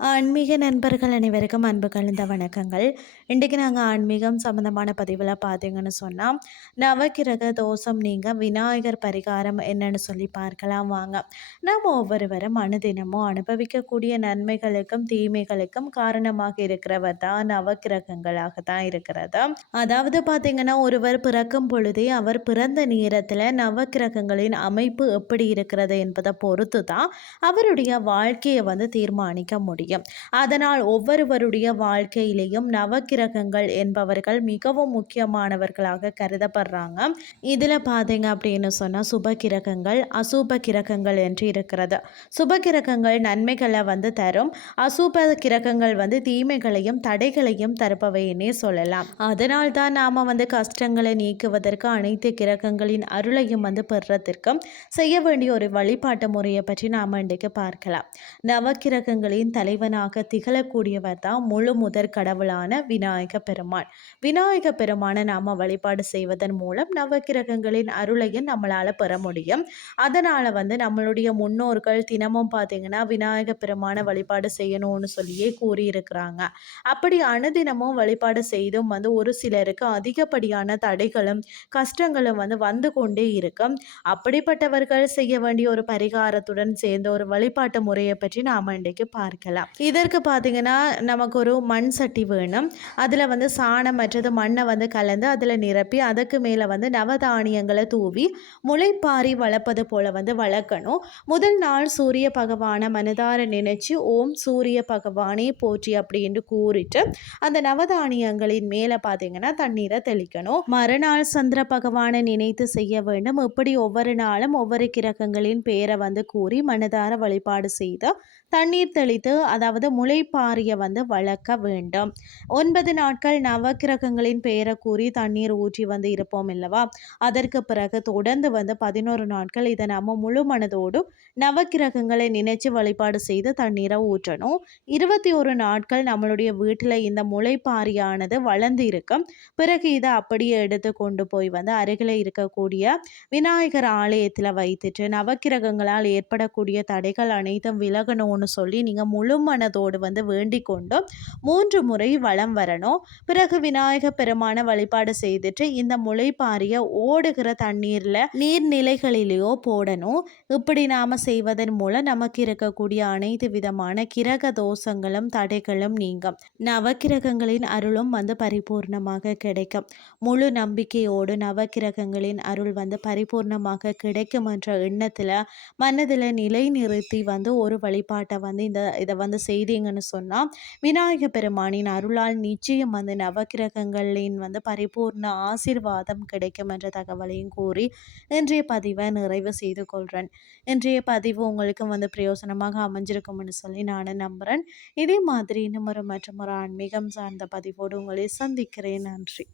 ஆன்மீக நண்பர்கள் அனைவருக்கும் அன்பு கலந்த வணக்கங்கள். இன்றைக்கு நாங்கள் ஆன்மீகம் சம்மந்தமான பதிவில் பார்த்தீங்கன்னு சொன்னால் நவக்கிரக தோஷம் நீங்கள் விநாயகர் பரிகாரம் என்னன்னு சொல்லி பார்க்கலாம் வாங்க. நம்ம ஒவ்வொருவரும் அனுதினமும் அனுபவிக்கக்கூடிய நன்மைகளுக்கும் தீமைகளுக்கும் காரணமாக இருக்கிறவர் தான் நவக்கிரகங்களாக தான் இருக்கிறது. அதாவது பார்த்தீங்கன்னா ஒருவர் பிறக்கும் பொழுதே அவர் பிறந்த நேரத்தில் நவக்கிரகங்களின் அமைப்பு எப்படி இருக்கிறது என்பதை பொறுத்து தான் அவருடைய வாழ்க்கையை வந்து தீர்மானிக்க முடியும். முடியும். அதனால் ஒவ்வொருவருடைய வாழ்க்கையிலேயும் நவக்கிரகங்கள் என்பவர்கள் மிகவும் முக்கியமானவர்களாக கருதப்படுறாங்க. இதில் பார்த்தீங்க அப்படின்னு சொன்னால் சுப கிரகங்கள் அசூப கிரகங்கள் என்று இருக்கிறது. சுப கிரகங்கள் நன்மைகளை வந்து தரும். அசூப கிரகங்கள் வந்து தீமைகளையும் தடைகளையும் தருப்பவைன்னே சொல்லலாம். அதனால் தான் நாம் வந்து கஷ்டங்களை நீக்குவதற்கு அனைத்து கிரகங்களின் அருளையும் வந்து பெறுறதற்கும் செய்ய வேண்டிய ஒரு வழிபாட்டு முறையை பற்றி நாம் இன்றைக்கு பார்க்கலாம். நவக்கிரகங்களின் தலை தலைவனாக திகழக்கூடியவர் தான் முழு முதற் கடவுளான விநாயக பெருமான் விநாயக பெருமானை நாம் வழிபாடு செய்வதன் மூலம் நவக்கிரகங்களின் அருளையும் நம்மளால் பெற முடியும். அதனால் வந்து நம்மளுடைய முன்னோர்கள் தினமும் பார்த்தீங்கன்னா விநாயக பெருமான வழிபாடு செய்யணும்னு சொல்லியே கூறியிருக்கிறாங்க. அப்படி அனுதினமும் வழிபாடு செய்தும் வந்து ஒரு சிலருக்கு அதிகப்படியான தடைகளும் கஷ்டங்களும் வந்து வந்து கொண்டே இருக்கும். அப்படிப்பட்டவர்கள் செய்ய வேண்டிய ஒரு பரிகாரத்துடன் சேர்ந்த ஒரு வழிபாட்டு முறையை பற்றி நாம் இன்றைக்கு பார்க்கலாம். இதற்கு பார்த்தீங்கன்னா நமக்கு ஒரு மண் சட்டி வேணும். அதில் வந்து சாணம் மற்றது மண்ணை வந்து கலந்து அதில் நிரப்பி அதுக்கு மேலே வந்து நவதானியங்களை தூவி முளைப்பாரி வளர்ப்பது போல் வந்து வளர்க்கணும். முதல் நாள் சூரிய பகவானை மனதார நினைச்சு ஓம் சூரிய பகவானே போற்றி அப்படின்னு கூறிட்டு அந்த நவதானியங்களின் மேலே பார்த்தீங்கன்னா தண்ணீரை தெளிக்கணும். மறுநாள் சந்திர பகவானை நினைத்து செய்ய வேண்டும். இப்படி ஒவ்வொரு நாளும் ஒவ்வொரு கிரகங்களின் பேரை வந்து கூறி மனதார வழிபாடு செய்து தண்ணீர் தெளித்து அதாவது முளைப்பாரிய வந்து வளர்க்க வேண்டும். ஒன்பது நாட்கள் நவக்கிரகங்களின் பெயரை கூறி தண்ணீர் ஊற்றி வந்து இருப்போம் இல்லவா அதற்கு பிறகு தொடர்ந்து வந்து பதினோரு நாட்கள் இதை நம்ம முழு மனதோடும் நவக்கிரகங்களை நினைச்சு வழிபாடு செய்து தண்ணீரை ஊற்றணும். இருபத்தி ஒரு நாட்கள் நம்மளுடைய வீட்டில் இந்த முளைப்பாரியானது வளர்ந்து இருக்கும். பிறகு இதை அப்படியே எடுத்து கொண்டு போய் வந்து அருகில் இருக்கக்கூடிய விநாயகர் ஆலயத்தில் வைத்துட்டு நவக்கிரகங்களால் ஏற்படக்கூடிய தடைகள் அனைத்தும் விலகணும்னு சொல்லி நீங்கள் முழு மனதோடு வந்து வேண்டிக் கொண்டு மூன்று முறை வளம் வரணும். பிறகு விநாயக பெருமான வழிபாடு செய்துட்டு இந்த முளைப்பாரிய ஓடுகிற தண்ணீரில் நீர்நிலைகளிலேயோ போடணும். இப்படி நாம் செய்வதன் மூலம் நமக்கு இருக்கக்கூடிய அனைத்து விதமான கிரக தோஷங்களும் தடைகளும் நீங்கும். நவக்கிரகங்களின் அருளும் வந்து பரிபூர்ணமாக கிடைக்கும். முழு நம்பிக்கையோடு நவக்கிரகங்களின் அருள் வந்து பரிபூர்ணமாக கிடைக்கும் என்ற எண்ணத்தில் மனதில் நிலை நிறுத்தி வந்து ஒரு வழிபாட்டை வந்து இந்த இதை வந்து வந்து செய்தீங்கன்னு சொன்னால் விநாயக பெருமானின் அருளால் நிச்சயம் வந்து நவக்கிரகங்களின் வந்து பரிபூர்ண ஆசிர்வாதம் கிடைக்கும் என்ற தகவலையும் கூறி இன்றைய பதிவை நிறைவு செய்து கொள்கிறேன் இன்றைய பதிவு உங்களுக்கு வந்து பிரயோசனமாக அமைஞ்சிருக்கும்னு சொல்லி நான் நம்புகிறேன் இதே மாதிரி இன்னும் ஒரு மற்றும் ஒரு ஆன்மீகம் சார்ந்த பதிவோடு உங்களை சந்திக்கிறேன். நன்றி.